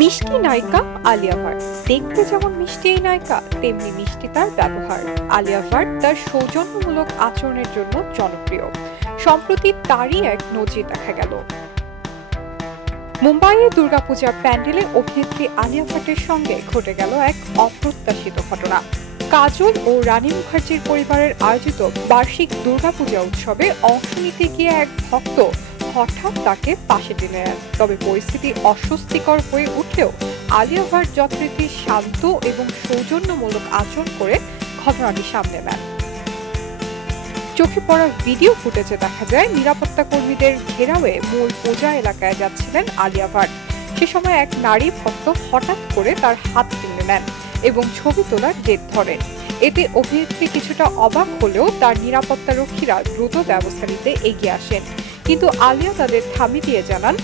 মিষ্টি নায়িকা আলিয়া ভাট। দেখতে যেমন মিষ্টি এই নায়িকা, তেমনি মিষ্টি তার ব্যবহার। আলিয়া ভাট তার সৌজন্যমূলক আচরণের জন্য জনপ্রিয়। সম্প্রতি তারই এক নজির দেখা গেল। মুম্বাইয়ে দুর্গাপূজার প্যান্ডেলে অভিনেত্রী আলিয়া ভাটের সঙ্গে ঘটে গেল এক অপ্রত্যাশিত ঘটনা। কাজল ও রানী মুখার্জির পরিবারের আয়োজিত বার্ষিক দুর্গাপূজা উৎসবে অংশ নিতে গিয়ে এক ভক্ত হঠাৎ তাকে পাশে টেনে নেন। তবে পরিস্থিতি অস্বস্তিকর হয়ে উঠলেও আলিয়া ভাট যথারীতি শান্ত এবং সৌজন্যমূলক আচরণ করে ঘটনাটি সামনে নেন। চোখে পড়া ভিডিও ফুটেজে দেখা যায়, নিরাপত্তা কর্মীদের ঘেরাওয়ে মূল পূজা এলাকায় যাচ্ছিলেন আলিয়া ভাট। সে সময় এক নারী ভক্ত হঠাৎ করে তার হাত টেনে নেন এবং ছবি তোলার জেদ ধরেন। এতে অভিনেত্রী কিছুটা অবাক হলেও তার নিরাপত্তা রক্ষীরা দ্রুত ব্যবস্থা নিতে এগিয়ে আসেন। কিন্তু আলিয়া তাদের থামিয়ে দিয়ে জানান,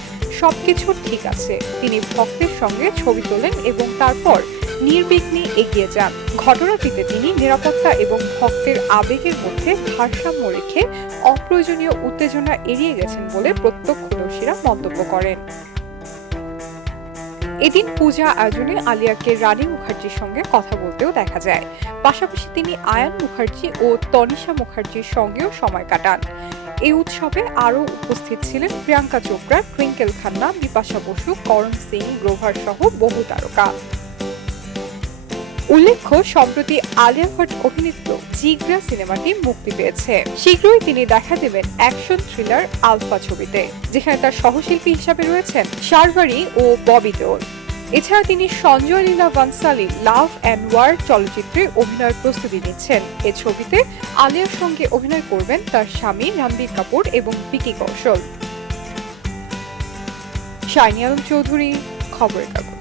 সবকিছু ঠিক আছে। তিনি ভক্তের সঙ্গে ছবি তোলেন এবং তারপর নির্বিঘ্নে এগিয়ে যান। ঘটনাটিতে তিনি নিরাপত্তা এবং ভক্তের আবেগের মধ্যে ভারসাম্য রেখে অপ্রয়োজনীয় উত্তেজনা এড়িয়ে গেছেন বলে প্রত্যক্ষদর্শীরা মন্তব্য করেন। এদিন পূজা আয়োজনে আলিয়াকে রানী মুখার্জির সঙ্গে কথা বলতেও দেখা যায়। পাশাপাশি তিনি আয়ান মুখার্জি ও তনিষা মুখার্জির সঙ্গেও সময় কাটান। এই উৎসবে আরও উপস্থিত ছিলেন প্রিয়াঙ্কা চোপড়া টুইঙ্কেল খান্না, বিপাশা বসু, করণ সিং, গ্রোভার সহ বহু তারকা। উল্লেখ্য, সম্প্রতি আলিয়া ভট্ট অভিনীত জিগ্রা সিনেমাটি মুক্তি পেয়েছে। শীঘ্রই তিনি দেখা দেবেন অ্যাকশন থ্রিলার আলফা ছবিতে, যেখানে তার সহশিল্পী হিসাবে রয়েছেন শারভারি ও ববি দেওল। এছাড়া তিনি Sanjay Leela Bhansali, love and war চলচ্চিত্রে অভিনয়ের প্রস্তুতি নিচ্ছেন। এ ছবিতে আলিয়ার সঙ্গে অভিনয় করবেন তার স্বামী রণবীর কাপুর এবং ভিকি কৌশল। শাইনি আলম চৌধুরী, খবরের কাগজ।